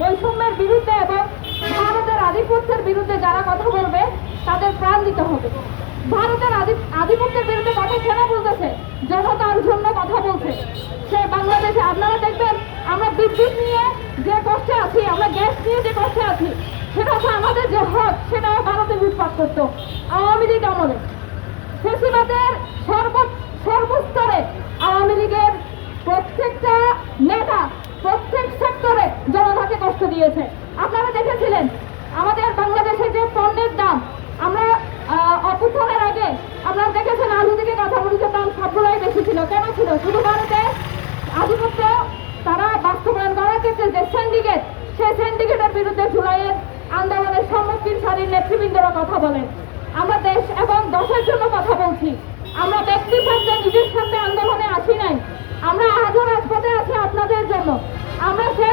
বৈষম্যের বিরুদ্ধে এবং ভারতের আধিপত্যের বিরুদ্ধে যারা কথা বলবে তাদের প্রাণ দিতে হবে। ভারতের আধিপত্যের বিরুদ্ধে কথা কেন বলতেছে? জনতার জন্য কথা বলছে। সে বাংলাদেশে আপনারা দেখবেন আমরা বিদ্যুৎ নিয়ে যে কষ্টে আছি, আমরা গ্যাস নিয়ে যে কষ্টে আছি, সেটা হচ্ছে আমাদের যে হক সেটা ভারতে লুটপাট করতো আওয়ামী লীগ আমলে। ফেসিবাদের সর্বস্তরে আওয়ামী লীগের প্রত্যেকটা নেতা প্রত্যেক সেক্টরে জনতাকে কষ্ট দিয়েছে। আপনারা দেখেছিলেন আমাদের বাংলাদেশে যে পণ্যের দাম, আমরা অভ্যুত্থানের আগে আপনারা দেখেছেন আলু থেকে কাঁচামরিচের দাম সবগুলোই বেশি ছিল। কেন ছিল? শুধু ভারতে আধিপত্য তারা বাস্তবায়ন করার ক্ষেত্রে যে সিন্ডিকেট, সেই সিন্ডিকেটের বিরুদ্ধে জুলাইয়ের আন্দোলনের সম্মুখীন সারির নেতৃবৃন্দরা কথা বলেন। আমরা দেশ এবং দশের জন্য কথা বলছি। আমরা ব্যক্তি স্বার্থে নিজের স্বার্থে আন্দোলনে আসি নাই। আমরা আজও রাজপথে আছি আপনাদের জন্য। আমরা সেই